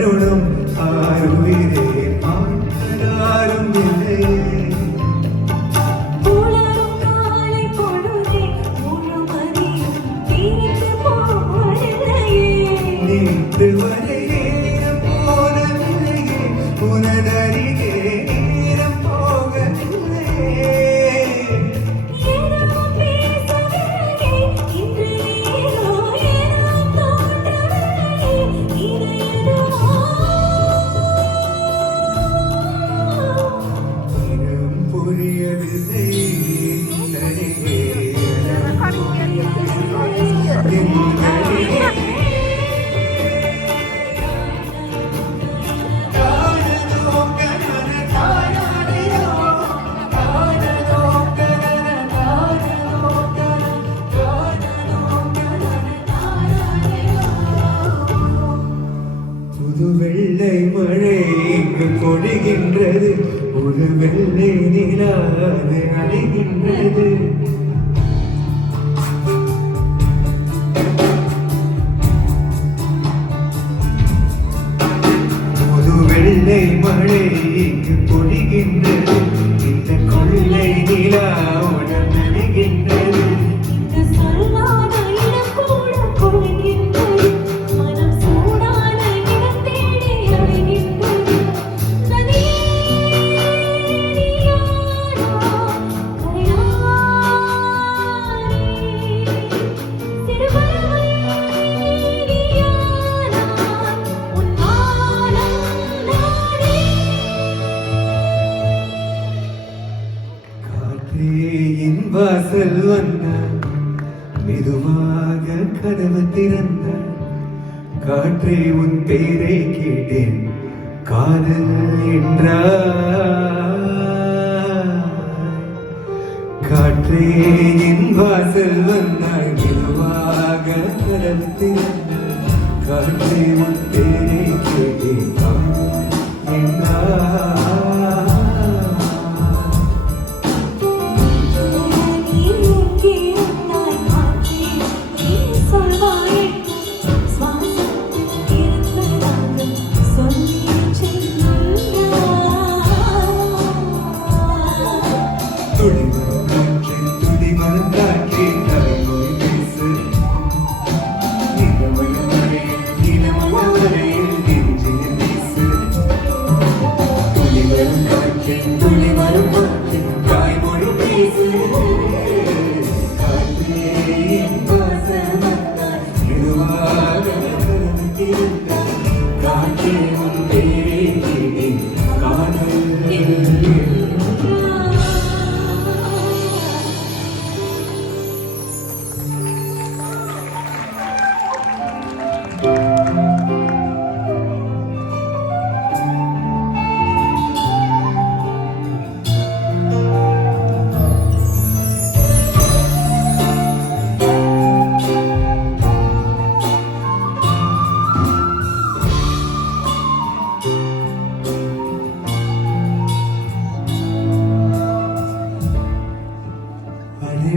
தருணம் ஆறுயிரே ஆரும் இல்லை நேற்று வரையே போனதில்லையே உனதருகே நேரம் போகவில்லையே புரியவில்லை புது வெள்ளை மழை இங்கு பொழிகின்றது ஒரு வெள்ளை நிலாது அடைகின்றது புது வெள்ளை மழை இங்கு பொழிகின்றது இந்த கொள்ளை நிலாவுடன் அடைகின்றது என் வாசல் வந்தார் மெதுவாக கதவு திறந்தார் காற்றே உன் பேரை கேட்டேன் காதல் என்றார் காற்றே என் வாசல் வந்தார் மெதுவாக கதவு திறந்தார் காற்றே உன் பேரை கேட்டேன் காதல் என்றார்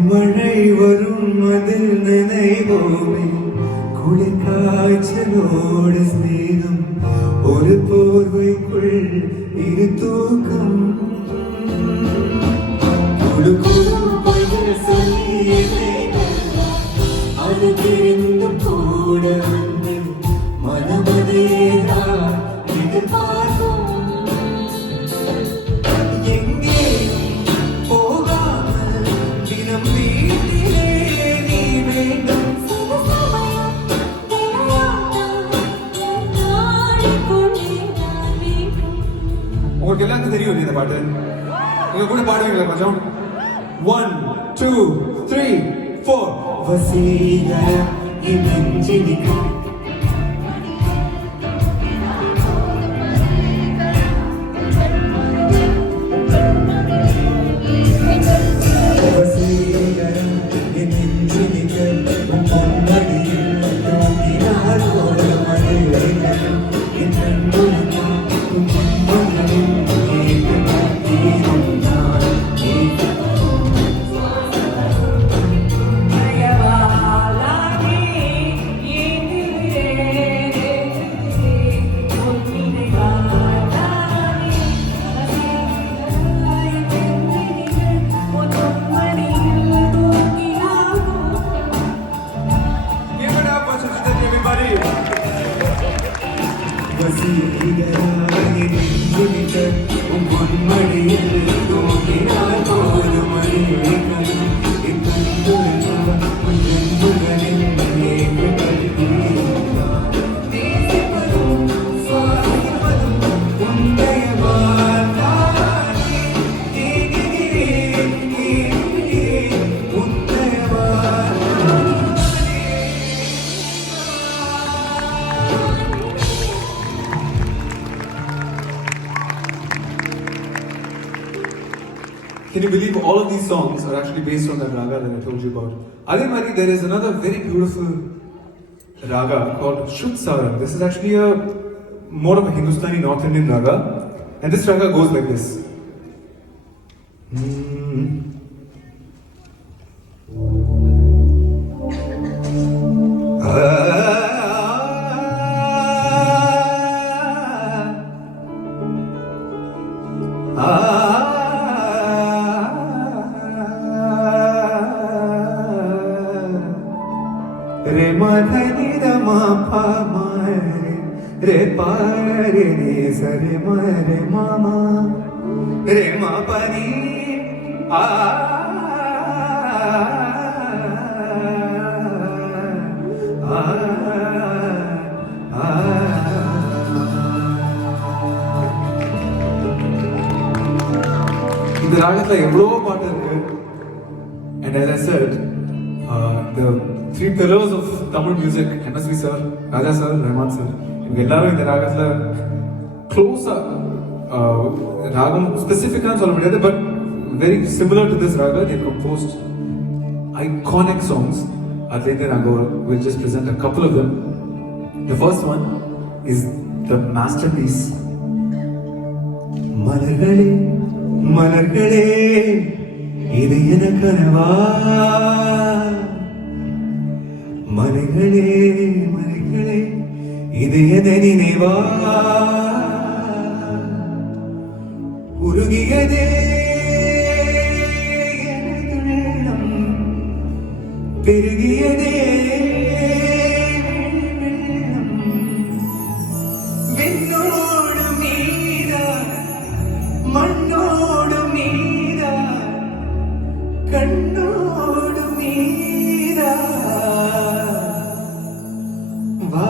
மழை வரும் அதில் நினைவோமே குளிர் காய்ச்சலோடு ஸ்நேகம் ஒரு போர்வைக்குள் இரு தூக்கம் அது தெரிந்து கூட மனமதேதான் எதிர்பார்க்கும் உங்களுக்கு எல்லாருக்கும் தெரியும் இந்த பாட்டு நீங்க கூட பாடுவீங்களா கொஞ்சம் 1 2 3 4 வசீகர இனஞ்சினிக்கு வசீகராய் நெஞ்சுடிக்க உன் பொன்மடியில் தூங்கினார் போதும் அநேகன் இக்கண்ணுள்ளா உன் நெஞ்சுடனில் அநேக கல்வியா தேசிப்பதும் சுவாசிப்பதும் உன்னைய வாழ்ந்தானே ஏங்குகிறேன் ஏங்குகிறேன் உன்னைய Can you believe all of these songs are actually based on that raga that I told you about? Ademari, there is another very beautiful raga called Shuddh Saram. This is actually more of a Hindustani North Indian raga, and this raga goes like this. Re ma dha ni da ma pa ma re pa re ni sa re ma ma re ma pa ni a இந்த ராகத்துல எவ்வளவோ பாட்டு இருக்கு. And as I said, the three pillars of Tamil music, MSV sir, Raja sir, Rahman sir, இவங்க எல்லாரும் இந்த ராகத்துல க்ளோஸா ராகம் ஸ்பெசிஃபிக்காக சொல்ல முடியாது, but very similar to this raga they composed iconic songs. அதுலேருந்து நாங்கள் will just present a couple of them. The first one is the masterpiece. மலர்களே மலர்களே இது என கனவா, மலைகளே மலைகளே இது என நினைவா, உருகியதே எனது உள்ளம், பெருகியதே வெள்ளம், விண்ணோடு மீதா மண்ணோடு மீதா கண்ணோடு மீதா வா.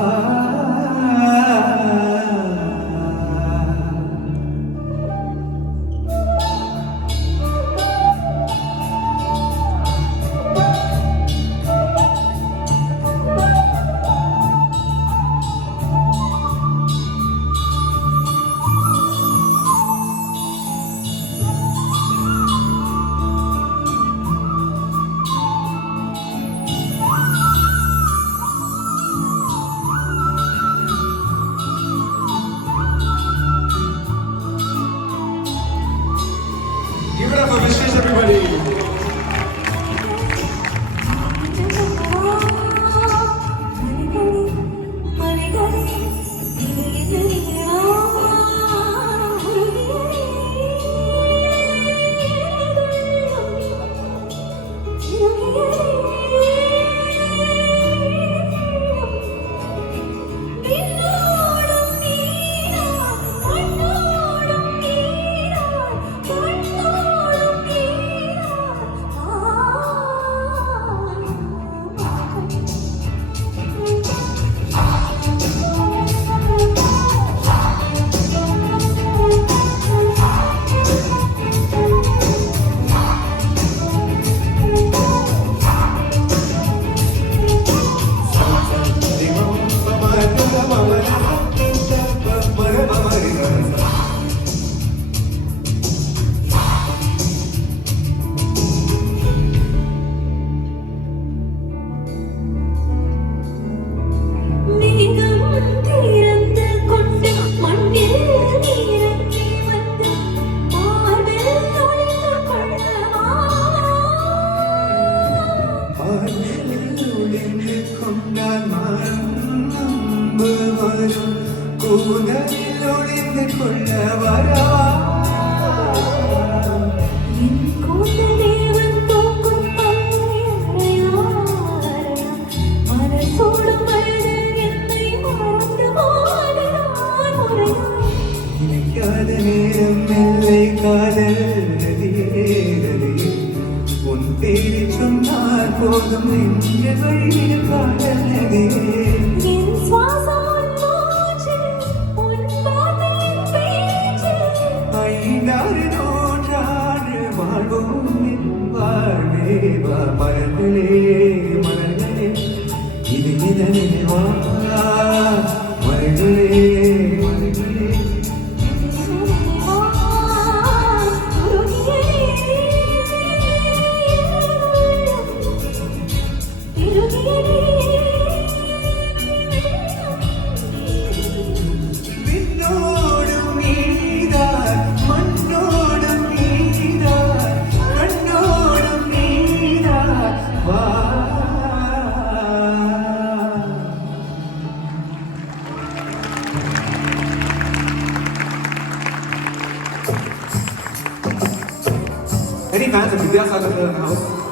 Give it up for Vishwesh, everybody. நினைக்காத நேரம் இல்லை காதல் நதியே நதியே உன் பேரை சொன்னால் போதும் என்ற வழியில் காதல் நதியே ஐந்தாறு நூற்றாண்டு வாழ்வோம் என் வாழ்வே வா மலர்களே மலர்களே இது இதனே வா மலர்களே மலர்களே விண்ணோடும் நீதான் மண்ணோடும் நீதான் கண்ணோடும் நீதான் வா Any fans of Vidyasagar in the house?